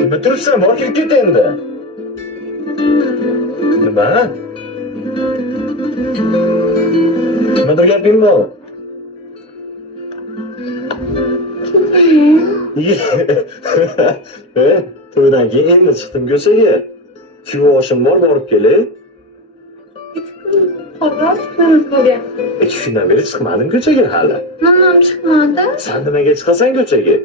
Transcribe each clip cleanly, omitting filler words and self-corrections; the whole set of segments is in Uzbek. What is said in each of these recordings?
Nima turibsan? Bor kirib ket endi. Nima? Nima gaping bor? To'ydan keyin endi chiqdim ko'chaga. Yuvoshim bor, borib kelay. Xo'roz bo'lgan. 2 kundan beri chiqmadim ko'chaga hali. Manam chiqmadi. Sen nimaga chiqasan ko'chaga?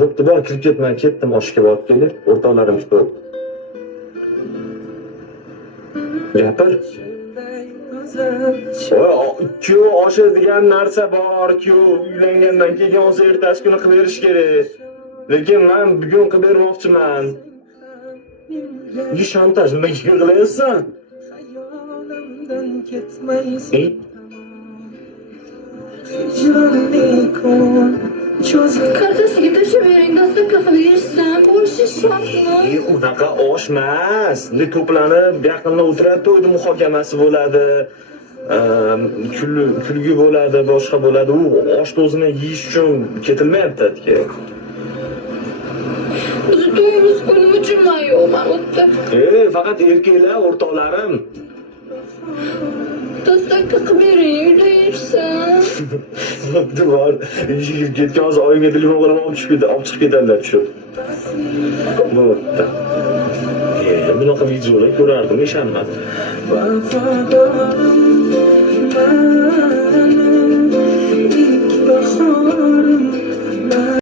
Bo'pti, bor kirib ketman, ketdim oshga borib kelib, o'rtoqlarim ko'p. Gapir. Ku oshadigan narsa bor, ku uylangandan keyin o'zi ertasi kuni qilib berish kerak. Lekin men bugun qilib bermoqchiman. Bu shantaj nimaga qilyapsan? Kartasiga tashlab bering, dastlabki qilib berishsan. Bo'lishi shartmi? Unaqa oshmas. Endi to'planib, yaqinda o'tiradi, to'yda muhokamasi bo'ladi. Kulgi bo'ladi, boshqa bo'ladi. U oshni o'zini yeyish uchun ketilmayapti atga. Bizni to'yimiz kuni uchunman yo'qman, o'tdi. Faqat erkaklar, o'rtoqlarim. Dastlabki qilib bering, uyda yeyishsin. Bo'pti, bor. Ketgan hozir oyimga telefon qilaman, olib chiqib ketadilar tushib. Bo'pti. Bunaqa videolar ko'rardim, ishonma.